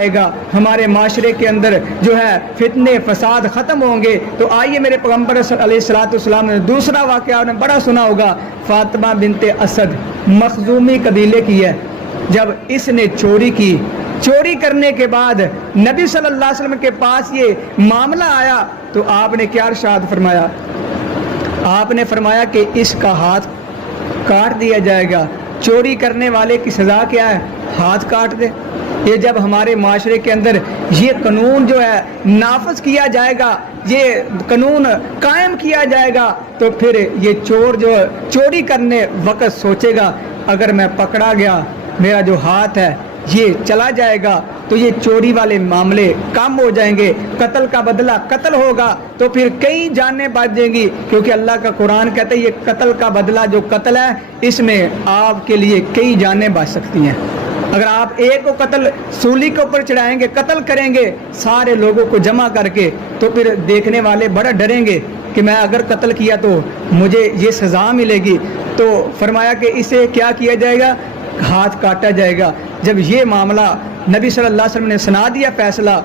آئے گا، ہمارے معاشرے کے اندر جو ہے فتنے فساد ختم ہوں گے۔ تو آئیے میرے پیغمبر علیہ السلام نے دوسرا واقعہ آپ نے بڑا سنا ہوگا، فاطمہ بنت اسد مخزومی قبیلے کی ہے۔ جب اس نے چوری کرنے کے بعد نبی صلی اللہ علیہ وسلم کے پاس یہ معاملہ آیا تو آپ نے کیا ارشاد فرمایا؟ آپ نے فرمایا کہ اس کا ہاتھ کاٹ دیا جائے گا۔ چوری کرنے والے کی سزا کیا ہے؟ ہاتھ کاٹ دے۔ یہ جب ہمارے معاشرے کے اندر یہ قانون جو ہے نافذ کیا جائے گا، یہ قانون قائم کیا جائے گا، تو پھر یہ چور جو چوری کرنے وقت سوچے گا اگر میں پکڑا گیا، میرا جو ہاتھ ہے یہ چلا جائے گا تو یہ چوری والے معاملے کم ہو جائیں گے، قتل کا بدلہ قتل ہوگا تو پھر کئی جانیں بچ جائیں گی، کیونکہ اللہ کا قرآن کہتا ہے یہ قتل کا بدلہ جو قتل ہے اس میں آپ کے لیے کئی جانیں بچ سکتی ہیں۔ اگر آپ ایک کو قتل سولی کے اوپر چڑھائیں گے، قتل کریں گے سارے لوگوں کو جمع کر کے، تو پھر دیکھنے والے بڑا ڈریں گے کہ میں اگر قتل کیا تو مجھے یہ سزا ملے گی۔ تو فرمایا کہ اسے کیا کیا جائے گا؟ ہاتھ کاٹا جائے گا۔ جب یہ معاملہ نبی صلی اللہ علیہ وسلم نے سنا دیا فیصلہ،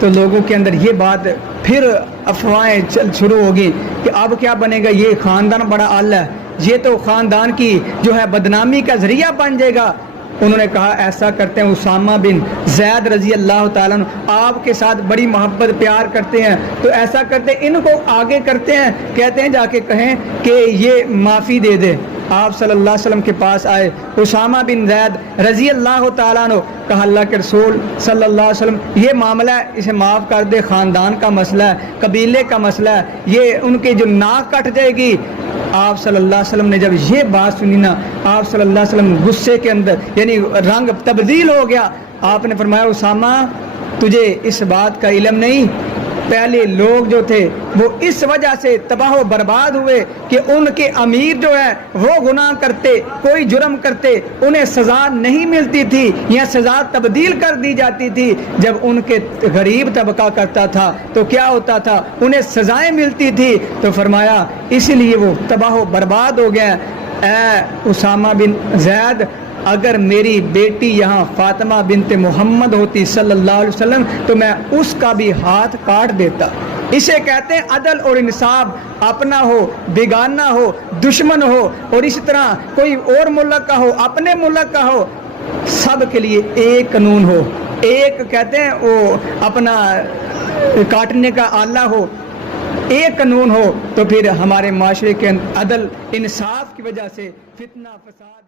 تو لوگوں کے اندر یہ بات پھر افواہیں شروع ہوگی کہ اب کیا بنے گا، یہ خاندان بڑا اعلیٰ ہے، یہ تو خاندان کی جو ہے بدنامی کا ذریعہ بن جائے گا۔ انہوں نے کہا ایسا کرتے ہیں، اسامہ بن زید رضی اللہ تعالیٰ عنہ آپ کے ساتھ بڑی محبت پیار کرتے ہیں، تو ایسا کرتے ہیں ان کو آگے کرتے ہیں، کہتے ہیں جا کے کہیں کہ یہ معافی دے دے۔ آپ صلی اللہ علیہ وسلم کے پاس آئے، اسامہ بن زید رضی اللہ تعالیٰ عنہ، کہا اللہ کے رسول صلی اللہ علیہ وسلم یہ معاملہ ہے، اسے معاف کر دے، خاندان کا مسئلہ ہے، قبیلے کا مسئلہ ہے، یہ ان کی جو ناک کٹ جائے گی۔ آپ صلی اللہ علیہ وسلم نے جب یہ بات سنی نا، آپ صلی اللہ علیہ وسلم غصے کے اندر یعنی رنگ تبدیل ہو گیا۔ آپ نے فرمایا اسامہ تجھے اس بات کا علم نہیں، پہلے لوگ جو تھے وہ اس وجہ سے تباہ و برباد ہوئے کہ ان کے امیر جو ہے وہ گناہ کرتے، کوئی جرم کرتے، انہیں سزا نہیں ملتی تھی یا سزا تبدیل کر دی جاتی تھی۔ جب ان کے غریب طبقہ کرتا تھا تو کیا ہوتا تھا؟ انہیں سزائیں ملتی تھی۔ تو فرمایا اس لیے وہ تباہ و برباد ہو گیا۔ اے اسامہ بن زید، اگر میری بیٹی یہاں فاطمہ بنت محمد ہوتی صلی اللہ علیہ وسلم تو میں اس کا بھی ہاتھ کاٹ دیتا۔ اسے کہتے ہیں عدل اور انصاف، اپنا ہو، بیگانہ ہو، دشمن ہو، اور اسی طرح کوئی اور ملک کا ہو، اپنے ملک کا ہو، سب کے لیے ایک قانون ہو، ایک کہتے ہیں وہ اپنا کاٹنے کا آلہ ہو، ایک قانون ہو، تو پھر ہمارے معاشرے کے عدل انصاف کی وجہ سے فتنہ فساد